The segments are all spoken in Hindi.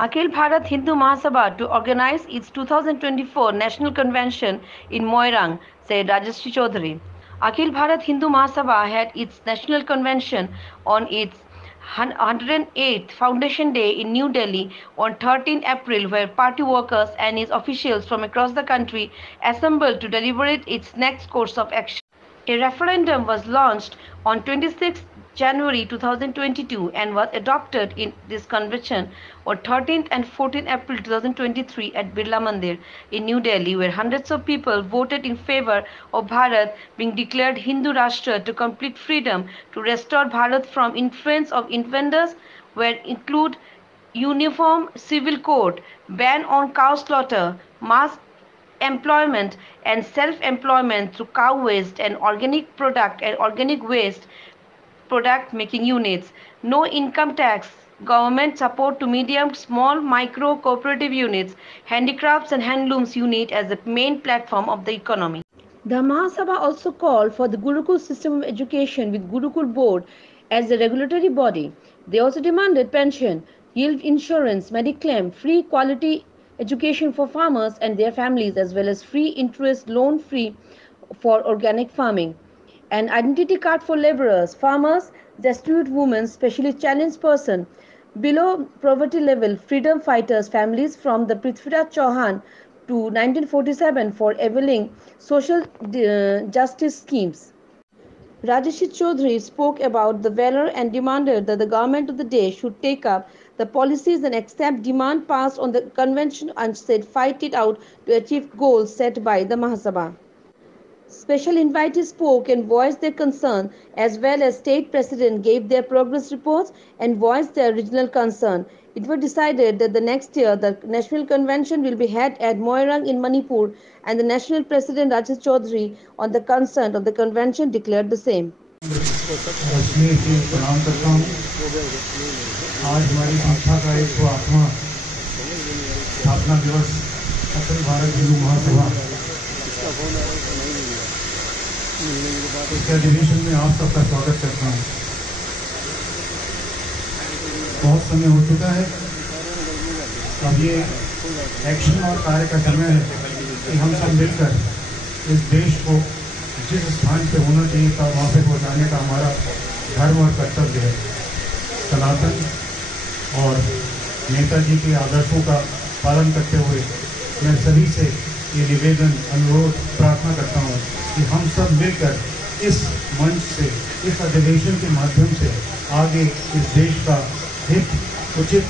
Akhil Bharat Hindu Mahasabha to organize its 2024 National Convention in Moirang, said Rajeshri Chaudhary. Akhil Bharat Hindu Mahasabha had its National Convention on its 108th Foundation Day in New Delhi on 13 April, where party workers and its officials from across the country assembled to deliberate its next course of action. A referendum was launched on 26 January 2022 and was adopted in this convention on 13th and 14th April 2023 at Birla Mandir in New Delhi, where hundreds of people voted in favor of Bharat being declared Hindu Rashtra to complete freedom to restore Bharat from influence of invaders, where include uniform civil code, ban on cow slaughter, mass employment and self-employment through cow waste and organic waste product making units, no income tax, government support to medium, small, micro cooperative units, handicrafts and handlooms unit as the main platform of the economy. The Mahasabha also called for the Gurukul system of education with Gurukul board as the regulatory body. They also demanded pension, yield insurance, mediclaim, free quality education for farmers and their families, as well as free interest loan free for organic farming. An identity card for laborers, farmers, destitute women, specially challenged person, below poverty level, freedom fighters, families from the Prithviraj Chauhan to 1947 for availing social justice schemes. Rajeshri Chaudhary spoke about the valor and demanded that the government of the day should take up the policies and accept demand passed on the convention and said fight it out to achieve goals set by the Mahasabha. Special invitees spoke and voiced their concern, as well as state president gave their progress reports and voiced their regional concern. It was decided that the next year the national convention will be held at Moirang in Manipur, and the national president Rajesh Chaudhary, on the consent of the convention, declared the same. आज हमारी संस्था का 108वां स्थापना दिवस अखिल भारत हिंदू महासभा इसके अधिवेशन में आप सबका स्वागत करता हूँ। बहुत समय हो चुका है, अब ये एक्शन और कार्य का समय है कि हम सब मिलकर इस देश को जिस स्थान पे होना चाहिए था वहाँ पे पहुँचाने का हमारा धर्म और कर्तव्य है। सनातन और नेताजी के आदर्शों का पालन करते हुए मैं सभी से ये निवेदन, अनुरोध, प्रार्थना करता हूँ कि हम सब मिलकर इस मंच से, इस अधिवेशन के माध्यम से आगे इस देश का हित, उचित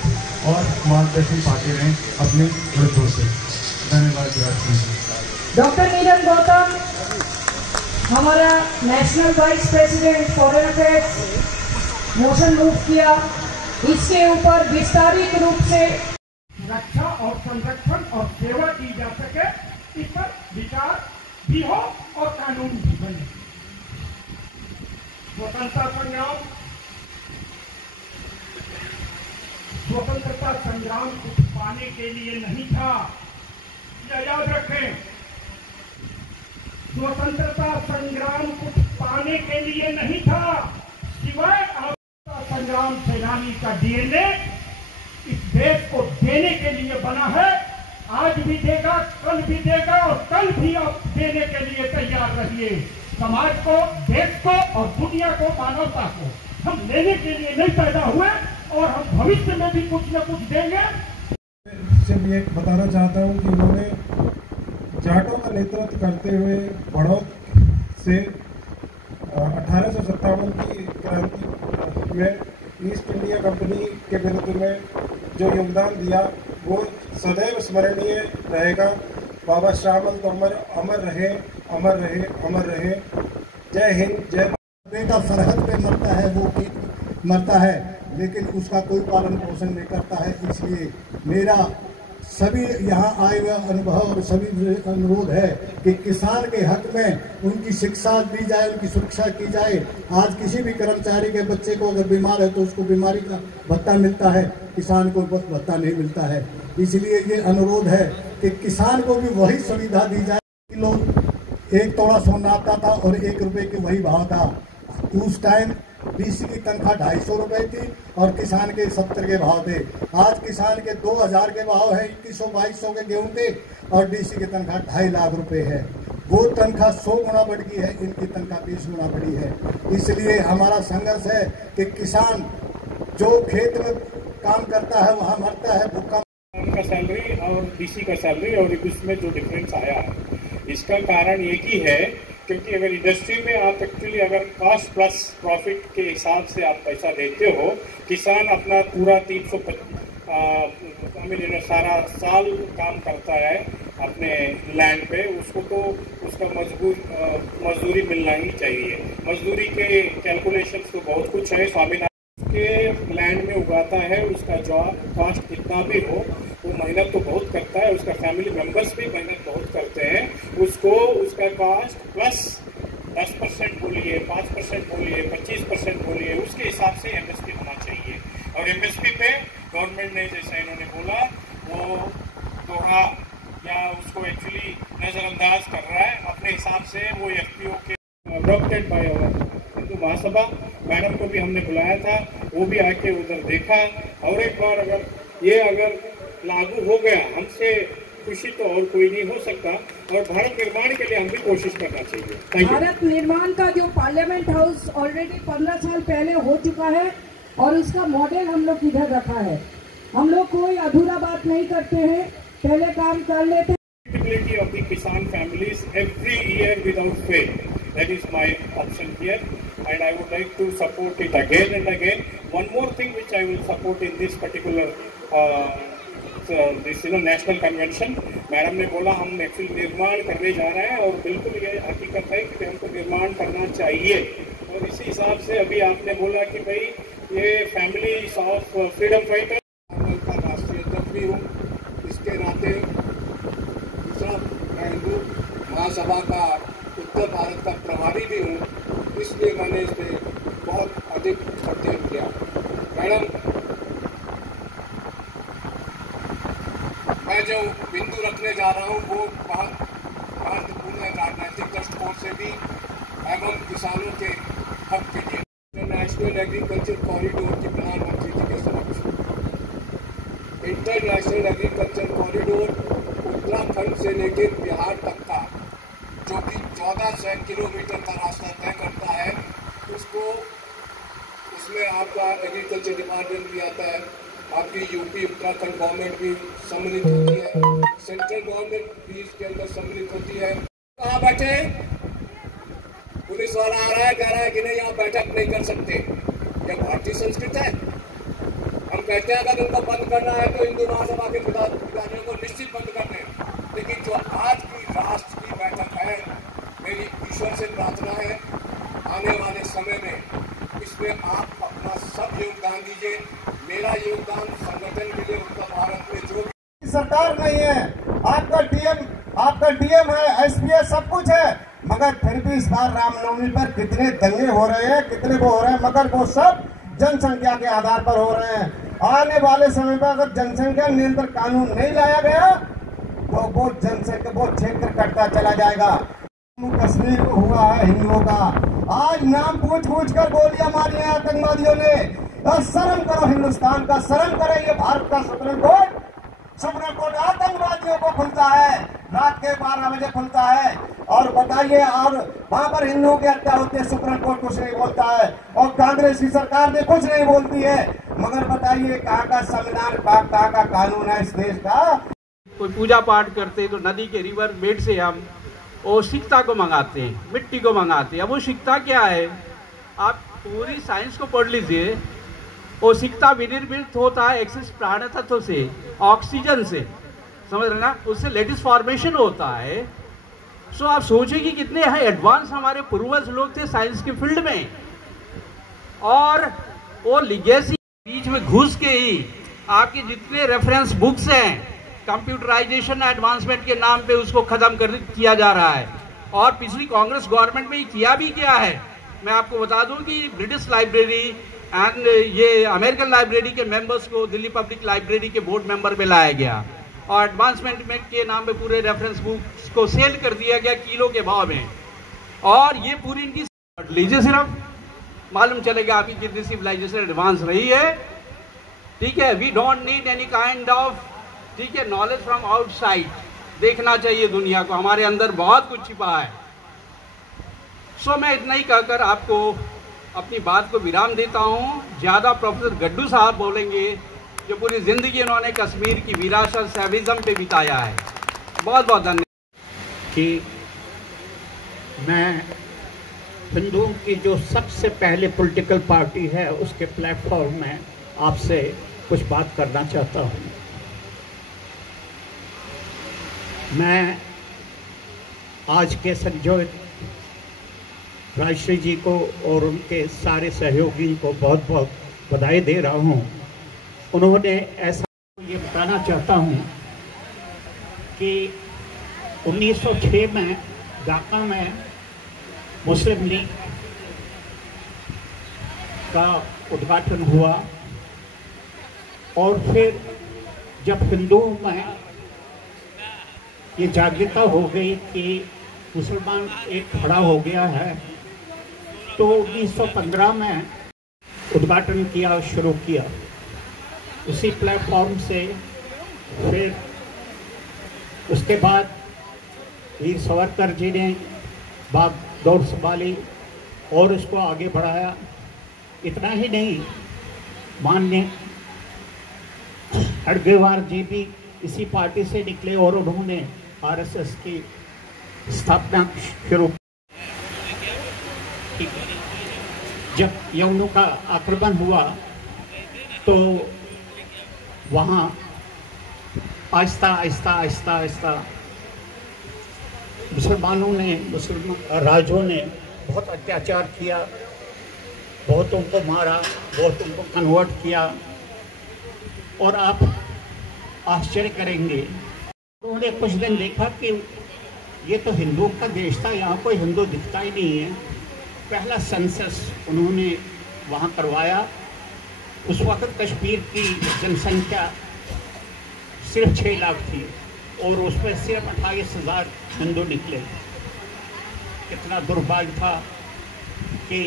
और मार्गदर्शन पाते रहें अपने वृद्धों से। धन्यवाद। डॉक्टर नीरज गौतम, हमारा national vice president foreign affairs, motion move किया। इसके ऊपर विस्तारित रूप से रक्षा और संरक्षण और सेवा की जा सके, इस पर विचार भी हो और कानून भी बने। स्वतंत्रता संग्राम कुछ पाने के लिए नहीं था, यह याद रखें। स्वतंत्रता संग्राम कुछ पाने के लिए नहीं था, सिवाय संग्राम सेनानी का डीएनए इस देश को देने के लिए बना है। आज भी देगा, कल भी देगा और कल भी आप देने के लिए तैयार रहिए। समाज को, देश को और दुनिया को, मानवता को हम लेने के लिए नहीं पैदा हुए और हम भविष्य में भी कुछ न कुछ देंगे। सिर्फ ये बताना चाहता हूँ कि उन्होंने जाटों का नेतृत्व करते हुए बड़ौद से 1857 की क्रांति में ईस्ट इंडिया कंपनी के विरुद्ध में जो योगदान दिया वो सदैव स्मरणीय रहेगा। बाबा श्यामल तो अमर रहे, अमर रहे, अमर रहे। जय हिंद, जय। बेटा सरहद पे मरता है, वो मरता है, लेकिन उसका कोई पालन पोषण नहीं करता है। इसलिए मेरा सभी यहाँ आए हुए अनुभव और सभी अनुरोध है कि किसान के हक में उनकी शिक्षा दी जाए, उनकी सुरक्षा की जाए। आज किसी भी कर्मचारी के बच्चे को अगर बीमार है तो उसको बीमारी का भत्ता मिलता है, किसान को भत्ता नहीं मिलता है। इसलिए ये अनुरोध है कि किसान को भी वही सुविधा दी जाए। किलो 1 तोड़ा सोना आता था और 1 रुपये की वही भाव था। उस टाइम डीसी की तनख्वाह 250 रुपए थी और किसान के 70 के भाव थे। आज किसान के 2000 के भाव है, 2100-2200 के गेहूं थे और डीसी की तनख्वाह 2.5 लाख रुपए है। वो तनख्वाह 100 गुना बढ़ गई है, इनकी तनख्वाह 20 गुना बढ़ी है। इसलिए हमारा संघर्ष है कि किसान जो खेत में काम करता है वहाँ मरता है भूखा। का सैलरी और डीसी का सैलरी और इसमें जो डिफरेंस आया है, इसका कारण एक ही है क्योंकि अगर इंडस्ट्री में आप एक्चुअली अगर कॉस्ट प्लस प्रॉफिट के हिसाब से आप पैसा देते हो, किसान अपना पूरा 350 सारा साल काम करता है अपने लैंड पे, उसको तो उसका मजदूरी मिलना ही चाहिए। मजदूरी के कैलकुलेशंस तो बहुत कुछ है, स्वामीनाथन के लैंड में उगाता है, उसका जॉब कॉस्ट कितना भी हो वो मेहनत तो बहुत करता है, उसका फैमिली मेंबर्स भी मेहनत बहुत करते हैं, उसको उसका कॉस्ट प्लस 10% बोलिए, 5% बोलिए, 25% बोलिए, उसके हिसाब से एमएसपी होना चाहिए। और एमएसपी पे गवर्नमेंट ने जैसा इन्होंने बोला वो दोहरा या उसको एक्चुअली नजरअंदाज कर रहा है अपने हिसाब से। वो एफपीओ के adopted by Hindu Mahasabha madam को भी हमने बुलाया था, वो भी आके उधर देखा। और एक बार अगर लागू हो गया, हमसे खुशी तो और कोई नहीं हो सकता और भारत निर्माण के लिए हम भी कोशिश करना चाहिए। भारत निर्माण का जो पार्लियामेंट हाउस ऑलरेडी 15 साल पहले हो चुका है और उसका मॉडल हम लोग इधर रखा है। हम लोग कोई अधूरा बात नहीं करते हैं, पहले काम कर लेते हैं। Profitability of the Kisan families every year without fail. That is my option here, and I would like to support it again and again. One more thing which I will support in this particular national convention, madam ने बोला हम एक्चुअली निर्माण करने जा रहे हैं और बिल्कुल ये हकीकत है कि हमको निर्माण करना चाहिए। और इसी हिसाब से अभी आपने बोला कि भाई ये फैमिली ऑफ फ्रीडम फाइटर का राष्ट्रीय अध्यक्ष भी हूँ, इसके नाते दूसरा मैं हिंदू महासभा का उत्तर भारत का प्रभारी भी हूँ, इसलिए मैंने इस पर बहुत अधिक अध्ययन किया। मैडम, मैं जो बिंदु रखने जा रहा हूँ वो बहुत महत्वपूर्ण है राजनीतिक दृष्टिकोण से भी एवं किसानों के हक के लिए। इंटरनेशनल एग्रीकल्चर कॉरिडोर की प्रधानमंत्री जी के समक्ष इंटरनेशनल एग्रीकल्चर कॉरिडोर उत्तराखंड से लेकर बिहार तक का जो कि 1400 किलोमीटर का रास्ता तय करता है, उसमें आपका एग्रीकल्चर डिपार्टमेंट भी आता है, आपकी यूपी उत्तराखंड गवर्नमेंट भी सम्मिलित होती है, सेंट्रल गवर्नमेंट भी इसके अंदर सम्मिलित होती है। कहाँ बैठे? पुलिस वाला आ रहा है, कह रहा है कि नहीं यहाँ बैठक नहीं कर सकते। यह भारतीय संस्कृति है। हम कहते हैं अगर उनको बंद करना है तो हिंदू महासभा के अधिकारियों को निश्चित बंद कर दें। लेकिन जो आज की राष्ट्र की बैठक है, मेरी ईश्वर से प्रार्थना है आने वाले समय में इसमें आप अपना सब योगदान दीजिए। मेरा योगदान संगठन के लिए उत्तर भारत में जो भी सरकार नहीं है, आपका डीएम है, एसपी है, सब कुछ है, मगर फिर भी इस बार रामनवमी पर कितने दंगे हो रहे हैं, कितने वो हो रहे हैं, मगर वो सब जनसंख्या के आधार पर हो रहे हैं। आने वाले समय पर अगर जनसंख्या नियंत्रण कानून नहीं लाया गया तो वो जनसंख्या वो क्षेत्र कटता चला जाएगा। कश्मीर को हुआ है हिंदुओं का, आज नाम पूछ कर गोलियां मारी हैं आतंकवादियों ने। शर्म करो हिंदुस्तान का, शर्म करे ये भारत का सुप्रीम कोर्ट आतंकवादियों को खुलता है, रात के 12 बजे खुलता है। और बताइए, और वहां पर हिंदुओं की हत्या होती है, सुप्रीम कोर्ट कुछ नहीं बोलता है और कांग्रेस की सरकार भी कुछ नहीं बोलती है। मगर बताइए कहाँ का संविधान, कहाँ का कानून है इस देश का? कोई पूजा पाठ करते तो नदी के रिवर बेड से हम वो सिक्ता को मंगाते हैं, मिट्टी को मंगाते हैं। अब वो सिक्ता क्या है, आप पूरी साइंस को पढ़ लीजिए। वो सिक्ता विनिर्मित होता है एक्सिस प्राण तत्व से, ऑक्सीजन से, समझ रहे ना, उससे लेटेस्ट फॉर्मेशन होता है। सो आप सोचिए कि कितने एडवांस हमारे पूर्वज लोग थे साइंस के फील्ड में। और वो लिगेसी बीच में घुस के ही आपके जितने रेफरेंस बुक्स हैं कंप्यूटराइजेशन एडवांसमेंट के नाम पे उसको खत्म किया जा रहा है। और पिछली कांग्रेस गवर्नमेंट में किया भी क्या है, मैं आपको बता दूं कि ब्रिटिश लाइब्रेरी एंड ये अमेरिकन लाइब्रेरी के मेंबर्स को दिल्ली पब्लिक लाइब्रेरी के बोर्ड मेंबर में लाया गया और एडवांसमेंट के नाम पे पूरे रेफरेंस बुक्स को सेल कर दिया गया किलो के भाव में। और ये पूरी इनकी लीजिए सिर्फ मालूम चलेगा आपकी कितनी सिविलाइजेशन एडवांस रही है। ठीक है, we don't need any kind of, ठीक है, नॉलेज फ्रॉम आउटसाइड। देखना चाहिए दुनिया को, हमारे अंदर बहुत कुछ छिपा है। सो मैं इतना ही कहकर आपको अपनी बात को विराम देता हूँ। ज़्यादा प्रोफेसर गड्डू साहब बोलेंगे, जो पूरी ज़िंदगी उन्होंने कश्मीर की विरासत सैविज़म पे बिताया है। बहुत बहुत धन्यवाद। कि मैं हिंदुओं की जो सबसे पहले पॉलिटिकल पार्टी है उसके प्लेटफॉर्म में आपसे कुछ बात करना चाहता हूँ। मैं आज के संयोजक राजश्री जी को और उनके सारे सहयोगी को बहुत बहुत बधाई दे रहा हूँ। उन्होंने ऐसा ये बताना चाहता हूँ कि 1906 में ढाका में मुस्लिम लीग का उद्घाटन हुआ और फिर जब हिंदुओं में ये जागरूकता हो गई कि मुसलमान एक खड़ा हो गया है, तो 1915 में उद्घाटन किया, शुरू किया। उसी प्लेटफॉर्म से फिर उसके बाद वीर सावरकर जी ने बाग दौड़ संभाली और इसको आगे बढ़ाया। इतना ही नहीं, माननीय हेडगेवार जी भी इसी पार्टी से निकले और उन्होंने आरएसएस की स्थापना शुरू की। जब यवनों का आक्रमण हुआ तो वहाँ आहिस्ता आहिस्ता आहिस्ता आहिस्ता मुसलमानों ने, मुसलमान राजों ने बहुत अत्याचार किया, बहुतों को मारा, बहुतों को कन्वर्ट किया। और आप आश्चर्य करेंगे, उन्होंने कुछ दिन देखा कि ये तो हिंदुओं का देश था, यहाँ कोई हिंदू दिखता ही नहीं है। पहला सेंसस उन्होंने वहाँ करवाया। उस वक्त कश्मीर की जनसंख्या सिर्फ 6 लाख थी और उसमें सिर्फ 28,000 हिंदू निकले। कितना दुर्भाग्य था कि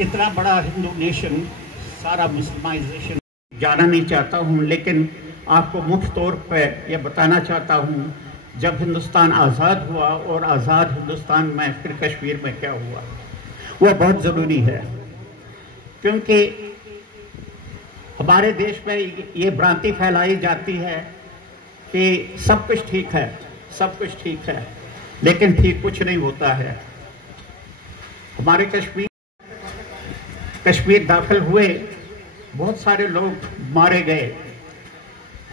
इतना बड़ा हिंदू नेशन, सारा मुसलमाइजेशन। जाना नहीं चाहता हूँ, लेकिन आपको मुख्य तौर पर यह बताना चाहता हूँ, जब हिंदुस्तान आज़ाद हुआ और आज़ाद हिंदुस्तान में फिर कश्मीर में क्या हुआ, वह बहुत ज़रूरी है। क्योंकि हमारे देश में ये भ्रांति फैलाई जाती है कि सब कुछ ठीक है, सब कुछ ठीक है, लेकिन ठीक कुछ नहीं होता है। हमारे कश्मीर दाखिल हुए, बहुत सारे लोग मारे गए।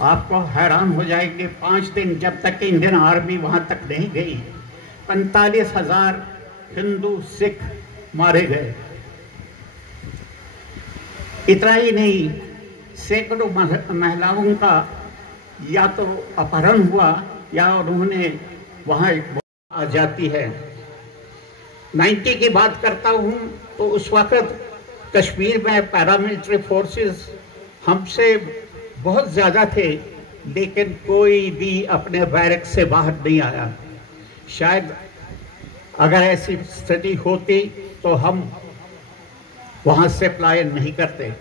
आपको हैरान हो जाएंगे, 5 दिन जब तक कि इंडियन आर्मी वहां तक नहीं गई, 45,000 हिंदू सिख मारे गए। इतना ही नहीं, सैकड़ों महिलाओं का या तो अपहरण हुआ या उन्होंने वहाँ एक आ जाती है। 90 की बात करता हूँ तो उस वक्त कश्मीर में पैरामिलिट्री फोर्सेस हमसे बहुत ज़्यादा थे, लेकिन कोई भी अपने बैरक से बाहर नहीं आया। शायद अगर ऐसी स्थिति होती तो हम वहाँ से पलायन नहीं करते।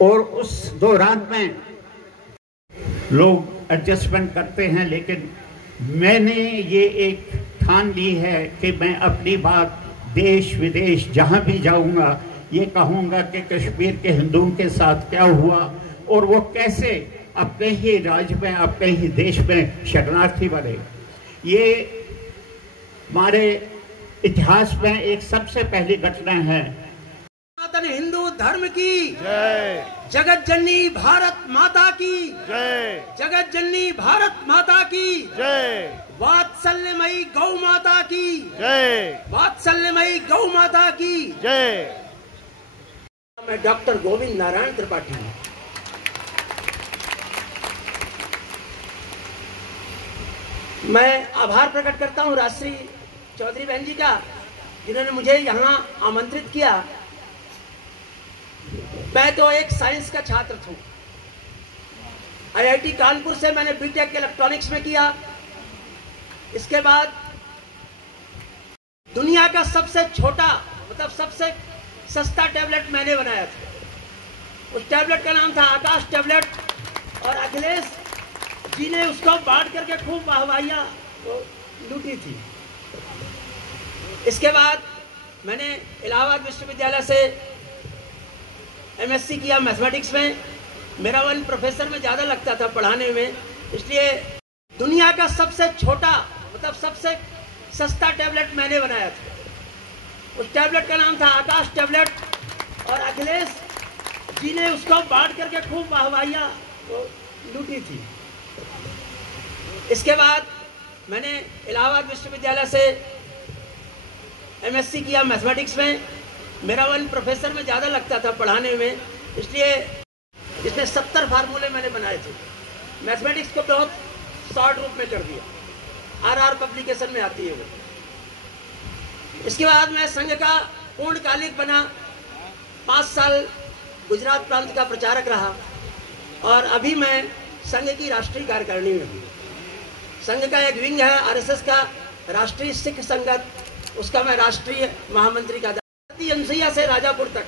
और उस दौरान में लोग एडजस्टमेंट करते हैं, लेकिन मैंने ये एक ठान ली है कि मैं अपनी बात देश विदेश जहाँ भी जाऊँगा ये कहूँगा कि कश्मीर के हिंदुओं के साथ क्या हुआ और वो कैसे अपने ही राज्य में, अपने ही देश में शरणार्थी बने। ये हमारे इतिहास में एक सबसे पहली घटना है। सनातन हिंदू धर्म की जय, जगत जननी भारत माता की जय, जगत जननी भारत माता की जय, वात्सल्यमयी गौ माता की जय, वात्सल्यमयी गौ माता की जय। मैं डॉक्टर गोविंद नारायण त्रिपाठी हूँ। मैं आभार प्रकट करता हूँ राजश्री चौधरी बहन जी का, जिन्होंने मुझे यहाँ आमंत्रित किया। मैं तो एक साइंस का छात्र हूँ। IIT कानपुर से मैंने बीटेक इलेक्ट्रॉनिक्स में किया। इसके बाद दुनिया का सबसे छोटा, मतलब सबसे सस्ता टैबलेट मैंने बनाया था। उस टैबलेट का नाम था आकाश टैबलेट, और अखिलेश जी ने उसको बांट करके खूब वाहवाहियाँ लूटी थी। इसके बाद मैंने इलाहाबाद विश्वविद्यालय से एमएससी किया मैथमेटिक्स में। मेरा मन प्रोफेसर में ज़्यादा लगता था पढ़ाने में, इसलिए दुनिया का सबसे छोटा मतलब सबसे सस्ता टैबलेट मैंने बनाया था। उस टैबलेट का नाम था आकाश टैबलेट, और अखिलेश जी ने उसको बांट करके खूब वाहवाहियाँ लूटी थी। इसके बाद मैंने इलाहाबाद विश्वविद्यालय से एमएससी किया मैथमेटिक्स में। मेरा मन प्रोफेसर में ज़्यादा लगता था पढ़ाने में, इसलिए इसमें 70 फार्मूले मैंने बनाए थे। मैथमेटिक्स को बहुत शॉर्ट रूप में कर दिया, आरआर पब्लिकेशन में आती है वो। इसके बाद मैं संघ का पूर्णकालिक बना, 5 साल गुजरात प्रांत का प्रचारक रहा, और अभी मैं संघ की राष्ट्रीय कार्यकारिणी में हूँ। संघ का एक विंग है आरएसएस का, राष्ट्रीय सिख संगत, उसका मैं राष्ट्रीय महामंत्री का। अनसुईया से राजापुर तक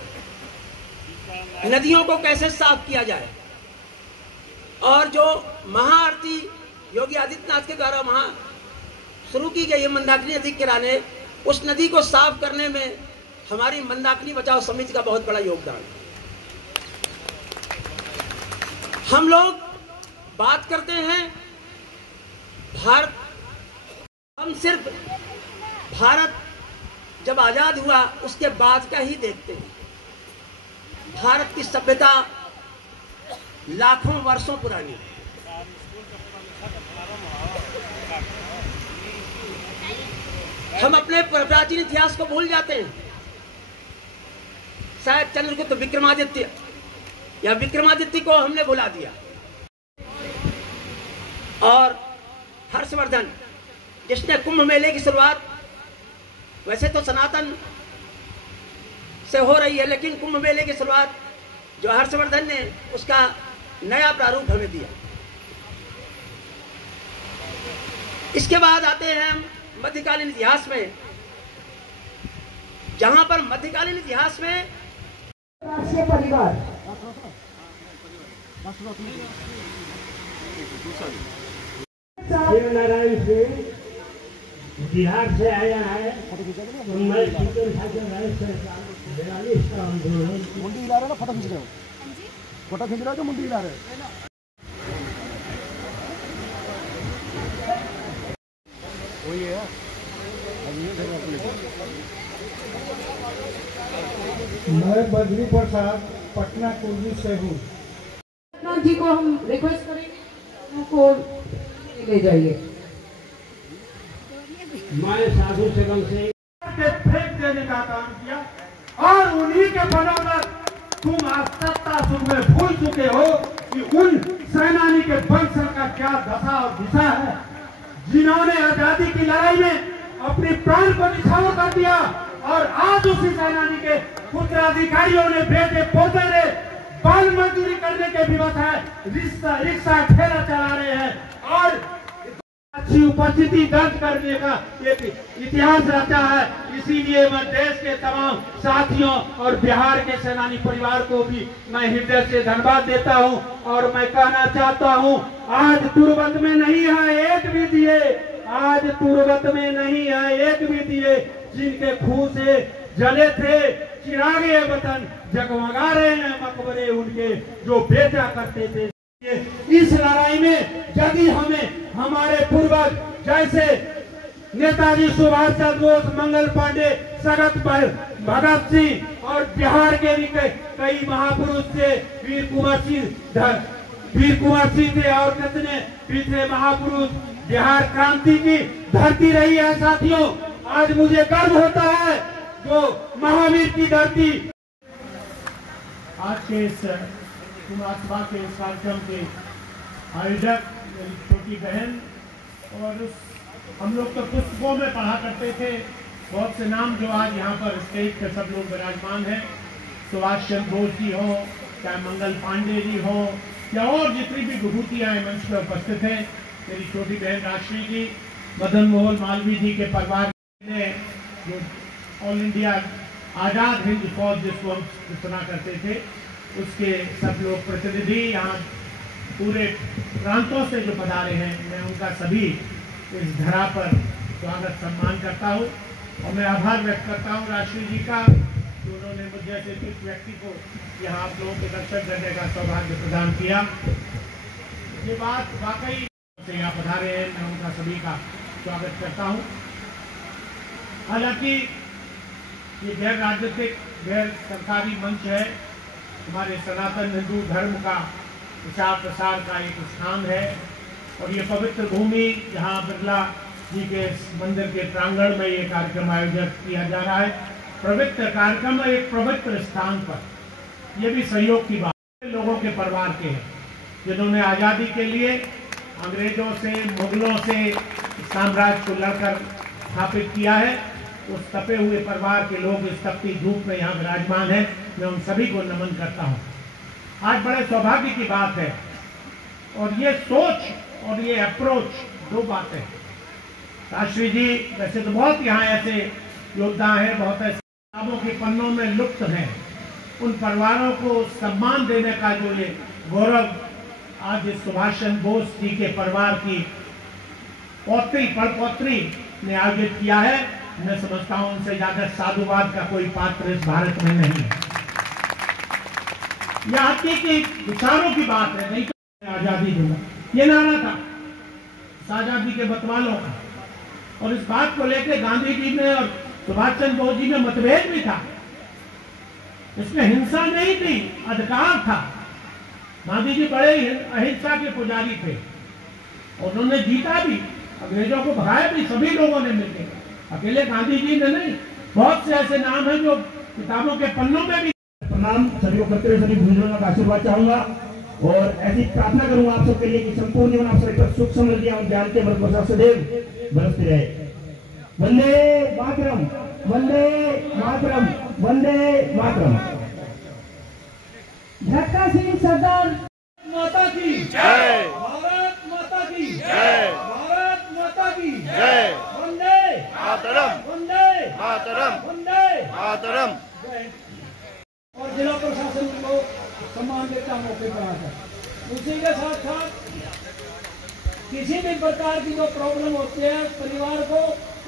नदियों को कैसे साफ किया जाए, और जो महाआरती योगी आदित्यनाथ के द्वारा वहां शुरू की गई है मंदाकिनी नदी किनारे, उस नदी को साफ करने में हमारी मंदाकिनी बचाओ समिति का बहुत बड़ा योगदान है। हम लोग बात करते हैं भारत, हम सिर्फ भारत जब आजाद हुआ उसके बाद का ही देखते हैं। भारत की सभ्यता लाखों वर्षों पुरानी है। हम अपने प्राचीन इतिहास को भूल जाते हैं। शायद चंद्रगुप्त विक्रमादित्य या विक्रमादित्य को हमने भुला दिया, और हर्षवर्धन जिसने कुंभ मेले की शुरुआत वैसे तो सनातन से हो रही है, लेकिन कुंभ मेले की शुरुआत जो हर्षवर्धन ने उसका नया प्रारूप हमें दिया। इसके बाद आते हैं हम मध्यकालीन इतिहास में, जहां पर मध्यकालीन इतिहास में राष्ट्रीय परिवार नारायण सिंह बिहार से आया है। मैं मुंडी हिला रहे ना, फोटो खींच रहे हो, फोटो खींच रहे हो तो मुंडी हिला रहे हो। वही है मैं बद्री प्रसाद पटना कुर्मी से हूँ। जी को हम रिक्वेस्ट करेंगे उनको ले जाइए। मैं साधु सेवन से फेंक देने का काम किया, और उन्हीं के बदौलत तुम आज सत्ता सुख में भूल चुके हो कि उन सेनानी के वंश का क्या दशा और दिशा है, जिन्होंने आजादी की लड़ाई में अपने प्राण को निछावर कर दिया, और आज उसी सेनानी के उत्तराधिकारियों ने बेटे पोते ने बाल मजदूरी करने के विवश है, रिक्शा ठेला चला रहे हैं, और अच्छी उपस्थिति दर्ज करने का एक इतिहास रचा है। इसीलिए मैं देश के तमाम साथियों और बिहार के सेनानी परिवार को भी मैं हृदय से धन्यवाद देता हूं, और मैं कहना चाहता हूं, आज तुरबत में नहीं है एक भी दिए, आज तुरबत में नहीं है एक भी दिए, जिनके खून से जले थे चिरागे वतन जगमगा रहे हैं मकबरे उनके जो बेचा करते थे। इस लड़ाई में यदि हमें हमारे पूर्वज जैसे नेताजी सुभाष चंद्र बोस, मंगल पांडे, सगत भगत सिंह और बिहार के भी कई महापुरुष थे, वीर कुंवर सिंह थे, और कितने भी थे महापुरुष। बिहार क्रांति की धरती रही है साथियों। आज मुझे गर्व होता है जो महावीर की धरती। आज के इस कुमार सभा के इस कार्यक्रम के आयोजक मेरी छोटी बहन, और हम लोग तो पुस्तकों में पढ़ा करते थे बहुत से नाम जो आज यहाँ पर स्टेज पर सब लोग विराजमान हैं। सुभाष चंद्र बोस जी हो, चाहे मंगल पांडे जी हो, या और जितनी भी विभूतियाँ मंच पर उपस्थित हैं, मेरी छोटी बहन राष्ट्रीय जी, मदन मोहन मालवीय जी के परिवार ने जो ऑल इंडिया आज़ाद हिंद फौज जिसको हम सुना करते थे, उसके सब लोग प्रतिनिधि यहाँ पूरे प्रांतों से जो पधारे हैं, मैं उनका सभी इस धरा पर स्वागत सम्मान करता हूँ और मैं आभार व्यक्त करता हूँ राष्ट्रीय जी का कि उन्होंने मुझ जैसे एक व्यक्ति को यहाँ आप लोगों के दर्शन करने का सौभाग्य प्रदान किया। ये बात वाकई से यहाँ पधारे हैं, मैं उनका सभी का स्वागत करता हूँ। हालांकि ये गैर राजनीतिक गैर सरकारी मंच है, हमारे सनातन हिंदू धर्म का प्रचार प्रसार का एक स्थान है और ये पवित्र भूमि जहाँ बिरला जी के मंदिर के प्रांगण में ये कार्यक्रम आयोजित किया जा रहा है, पवित्र कार्यक्रम एक पवित्र स्थान पर, ये भी सहयोग की बात है। लोगों के परिवार के हैं जिन्होंने आज़ादी के लिए अंग्रेजों से मुगलों से साम्राज्य को लड़कर स्थापित किया है, उस तपे हुए परिवार के लोग इस तपती धूप में यहाँ विराजमान है। मैं उन सभी को नमन करता हूँ। आज बड़े सौभाग्य की बात है और ये सोच और ये अप्रोच दो बातें। राष्ट्रीय जी वैसे तो बहुत यहाँ ऐसे योद्धा हैं, बहुत ऐसे किताबों के पन्नों में लुप्त हैं, उन परिवारों को सम्मान देने का जो ये गौरव आज सुभाष चंद्र बोस जी के परिवार की पौत्री पड़पोत्री ने आयोजित किया है, मैं समझता हूं उनसे ज्यादा साधुवाद का कोई पात्र इस भारत में नहीं है। यह आती की विचारों की बात है, नहीं तो आजादी दूंगा ये नारा था आजादी के मतवालों का, और इस बात को लेकर गांधी जी में और सुभाष चंद्र बोस जी में मतभेद भी था। इसमें हिंसा नहीं थी, अधिकार था। गांधी जी बड़े अहिंसा के पुजारी थे, उन्होंने जीता भी, अंग्रेजों को भगाया भी, सभी लोगों ने मिलकर, अकेले गांधी जी ने नहीं। बहुत से ऐसे नाम हैं जो किताबों के पन्नों में भी। प्रणाम सभी को करते हुए सभी गुरुजनों का आशीर्वाद चाहूंगा और ऐसी प्रार्थना करूंगा आप सबके लिए कि संपूर्ण जीवन आप सभी पर सुख समृद्धि और ज्ञान के बरकत सदैव बरसती रहे। वंदे मातरम, वंदे मातरम, वंदे मातरम। झटका सिंह सरदार माता की जय, भारत माता की जय, भारत माता की जय, वंदे मातरम, वंदे मातरम, वंदे मातरम। और जिला प्रशासन को सम्मान देता मौके पर आकर उसी के साथ साथ किसी भी प्रकार की जो प्रॉब्लम होती है परिवार को,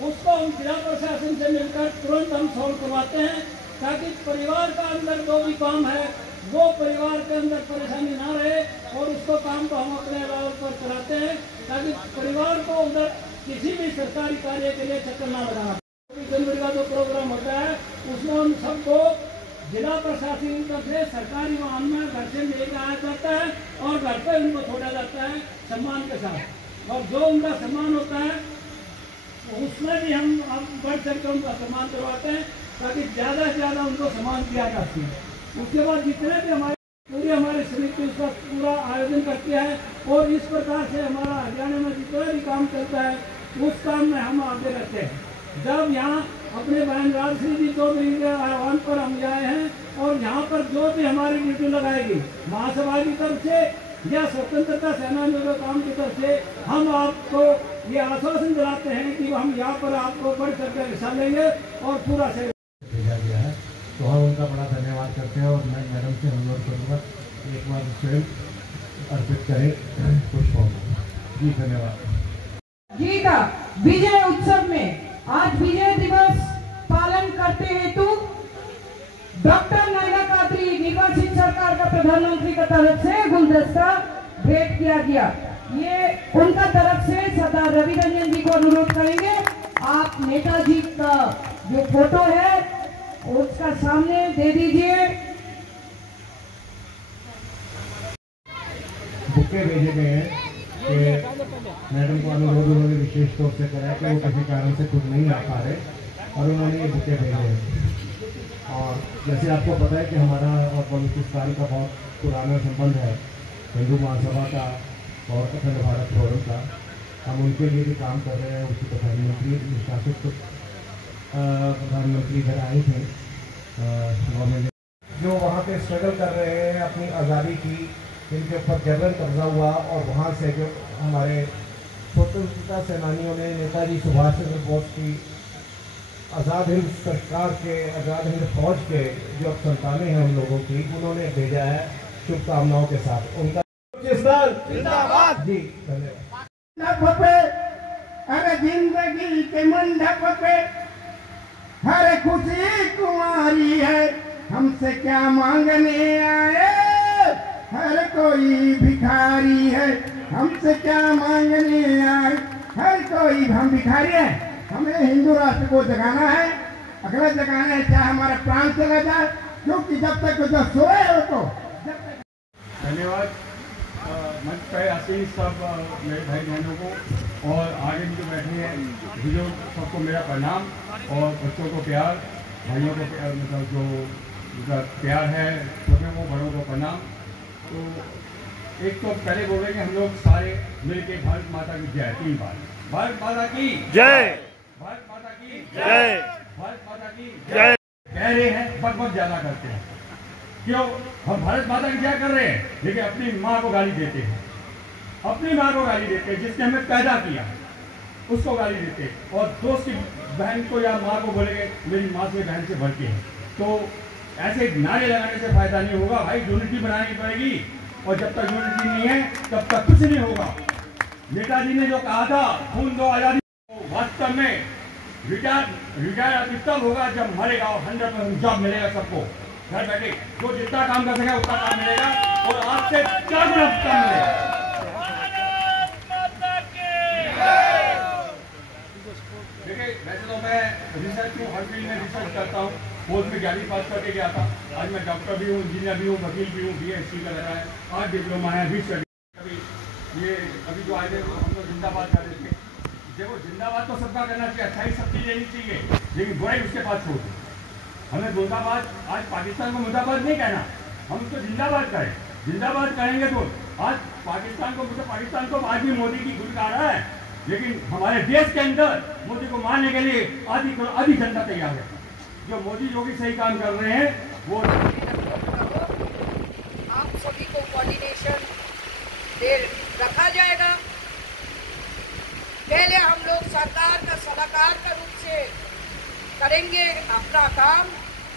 उसको हम जिला प्रशासन से मिलकर तुरंत हम सॉल्व करवाते हैं, ताकि परिवार का अंदर जो भी काम है वो परिवार के अंदर परेशानी ना रहे और उसको काम को हम अपने लेवल पर कराते हैं, ताकि परिवार को उधर किसी भी सरकारी कार्य के लिए चक्कर ना लगाना। जनवरी का जो प्रोग्राम होता है उसमें हम सबको जिला प्रशासन की तरफ से सरकारी वाहन में घर से लेकर आया जाता है और घर पर उनको छोड़ा जाता है सम्मान के साथ, और जो उनका सम्मान होता है उसमें भी हम बढ़ चढ़ कर उनका सम्मान करवाते हैं, ताकि ज़्यादा से ज़्यादा उनको सम्मान किया जा सके। उसके बाद जितने भी हमारे समिति उसका पूरा आयोजन करती है और इस प्रकार से हमारा हरियाणा में जितना भी काम चलता है उस काम में हम आगे रहते हैं। जब यहाँ अपने बहन राजश्री जी चौधरी के आह्वान पर हम आए हैं और यहाँ पर जो भी हमारी ड्यूटी लगाएगी महासभा की तरफ से या स्वतंत्रता सेनानियों के काम की तरफ से, हम आपको ये आश्वासन दिलाते हैं कि हम यहाँ पर आपको बढ़ चढ़ कर हिस्सा लेंगे और पूरा से भेजा गया है, तो हम उनका बड़ा धन्यवाद करते हैं और मैं मैडम से अनुरोध करूँगा एक बार स्वयं अर्पित करें पुष्पों को। जी धन्यवाद। जी का विजय उत्सव में आज विजय दिवस पालन करते हेतु डॉक्टर नैना कादरी निर्वाचित सरकार का प्रधानमंत्री की तरफ से गुलदस्ता भेंट किया गया। ये उनका तरफ से सरदार रवि रंजन जी को अनुरोध करेंगे, आप नेताजी का जो फोटो है उसका सामने दे दीजिए। बुके भेजे गए हैं कि मैडम को अनुरोध उन्होंने विशेष तौर से करा कि वो किसी कारण से खुद नहीं आ पा रहे और उन्होंने ये बुके भेजे हैं। और जैसे आपको पता है कि हमारा और बलूचिस्तान का बहुत पुराना संबंध है, हिंदू महासभा का और अखंड भारत फोरम का, हम उनके लिए भी काम कर रहे हैं। उसी प्रधानमंत्री शासित प्रधानमंत्री इधर आए थे गवर्नमेंट जो वहाँ पे स्ट्रगल कर रहे हैं अपनी आज़ादी की, जिनके ऊपर जबरन कब्जा हुआ और वहाँ से जो हमारे स्वतंत्रता सेनानियों ने नेताजी सुभाष चंद्र बोस की आज़ाद हिंद सरकार के, आज़ाद हिंद फौज के जो अब संतानें हैं उन लोगों की, उन्होंने भेजा है शुभकामनाओं के साथ। उनका जिंदाबाद जी, धन्यवाद। अरे जिंदगी के मंडप पे हर खुशी कुमारी है, हमसे क्या मांगने आए हर कोई भिखारी है, हमसे क्या मांगने आए हर कोई, हम भिखारी हैं। हमें हिंदू राष्ट्र को जगाना है, अगला जगाना है, चाहे हमारा प्राण चला जाए, क्योंकि जब तक जो सोए हो तो। धन्यवाद मंच पे आसीन सब मेरे भाई बहनों को और आगे भी जो बैठे हैं बुजुर्ग सबको मेरा प्रणाम, और बच्चों को प्यार, भाइयों को प्यार, मतलब जो उनका प्यार है, छोटे को बड़ों को प्रणाम। तो एक तो पहले बोल रहे हैं हम लोग सारे मिलके भारत माता की जय 3 बार, भारत माता की जय, भारत माता की जय, भारत माता की जय कह रहे हैं, बहुत ज्यादा करते हैं। क्यों? हम भारत माता की जय कर रहे हैं, लेकिन अपनी माँ को गाली देते हैं, अपनी माँ को गाली देते हैं जिसने हमें पैदा किया, उसको गाली देते हैं, और दोस्त की बहन को या माँ को बोलेंगे मेरी माँ से बहन से बढ़ के है। तो ऐसे नारे लगाने से फायदा नहीं होगा भाई, यूनिटी बनानी पड़ेगी, और जब तक यूनिटी नहीं है तब तक कुछ नहीं होगा। नेताजी ने जो कहा था खून दो आजादी, वास्तव में रिटायर तब होगा जब मरेगा और 100% जॉब मिलेगा सबको, घर बैठे जो जितना काम कर सके उतना काम मिलेगा, और आज से 4 गुना काम मिलेगा। देखिए वैसे तो मैं रिसर्च हूँ, हर फील्ड में रिसर्च करता हूँ, पोस्ट में 11वीं पास करके गया था, आज मैं डॉक्टर भी हूँ, इंजीनियर भी हूँ, वकील भी हूँ, BSc का लगा है, 8 डिप्लोमा है, 20 ये अभी जो आए थे हम लोग जिंदाबाद कर रहे थे। देखो जिंदाबाद तो सबका करना चाहिए, अच्छाई सबकी लेनी चाहिए, लेकिन बुराई उसके पास छोड़ दो। हमें मुर्दाबाद, आज पाकिस्तान को मुर्दाबाद नहीं कहना, हम उसको जिंदाबाद करें, जिंदाबाद करेंगे तो आज पाकिस्तान को आज भी मोदी की गुटकारा है, लेकिन हमारे देश के अंदर मोदी को मारने के लिए आधी जनता तैयार है। जो मोदी योगी सही काम कर रहे हैं वो आप सभी को कोऑर्डिनेशन दे रखा जाएगा। पहले हम लोग सरकार का सलाहकार के रूप से करेंगे अपना काम,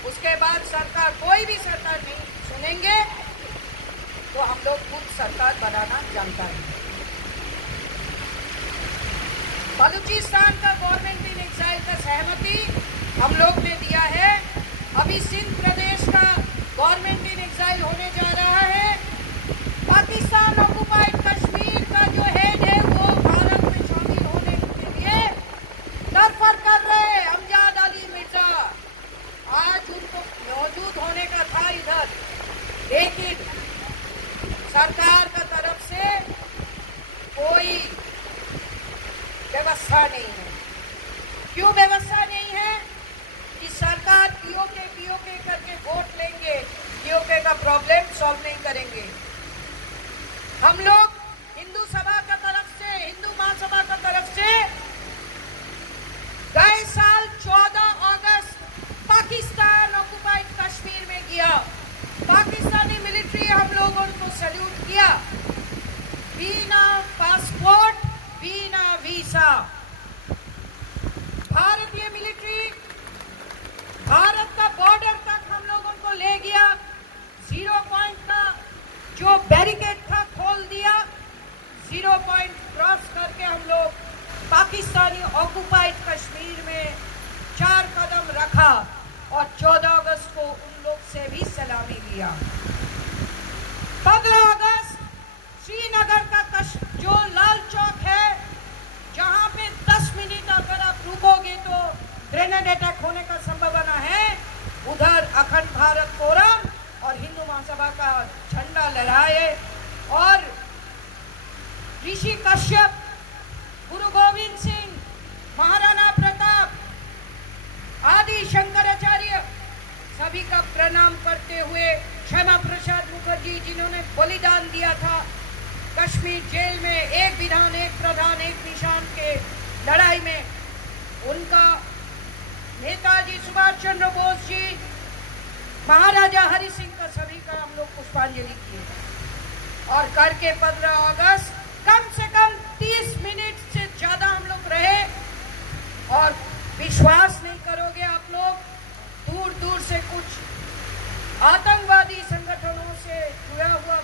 उसके बाद सरकार कोई भी सरकार नहीं सुनेंगे तो हम लोग खुद सरकार बनाना जानता है। बलूचिस्तान का गवर्नमेंट इन एग्जाइल का सहमति हम लोग ने दिया है। अभी सिंध प्रदेश का गवर्नमेंट इन एग्जाइल होने जा रहा है। पाकिस्तान ऑक्युपाइड कश्मीर का जो हेड है वो भारत में शामिल होने के लिए दरफर कर रहे हैं। अमजद अली मिर्जा आज उनको मौजूद होने का था इधर, लेकिन सरकार का तरफ से कोई व्यवस्था नहीं है। क्यों व्यवस्था नहीं है? कि सरकार पीओके करके वोट लेंगे, पीओके का प्रॉब्लम सॉल्व नहीं करेंगे। हम लोग हिंदू सभा का तरफ से, हिंदू महासभा का तरफ से गए साल 14 अगस्त पाकिस्तान ऑक्युपाइड कश्मीर में गया। पाकिस्तानी मिलिट्री हम लोगों को सैल्यूट किया, बिना पासपोर्ट, बिना वीसा। भारतीय मिलिट्री भारत का बॉर्डर तक हम लोगों को ले गया, 0 पॉइंट का जो बैरिकेड था खोल दिया, 0 पॉइंट क्रॉस करके हम लोग पाकिस्तानी ऑक्युपाइड कश्मीर में 4 कदम रखा और 14 अगस्त को उन लोग से भी सलामी लिया। 15 अगस्त श्रीनगर का जो लाल चौक है, जहां पे 10 मिनट अगर आप रुकोगे तो ग्रेनेड अटैक होने का संभावना है, उधर अखंड भारत फोरम और हिंदू महासभा का झंडा लहराए और ऋषि कश्यप, गुरु गोविंद सिंह, महाराणा प्रताप आदि शंकराचार्य सभी का प्रणाम करते हुए, श्यामा प्रसाद मुखर्जी जिन्होंने बलिदान दिया था कश्मीर जेल में, एक विधान एक प्रधान एक निशान के लड़ाई में, उनका नेताजी सुभाष चंद्र बोस जी, महाराजा हरि सिंह का, सभी का हम लोग पुष्पांजलि किए और करके 15 अगस्त कम से कम 30 मिनट से ज्यादा हम लोग रहे। और विश्वास नहीं करो लोग दूर दूर से कुछ आतंकवादी संगठनों से जुड़ा हुआ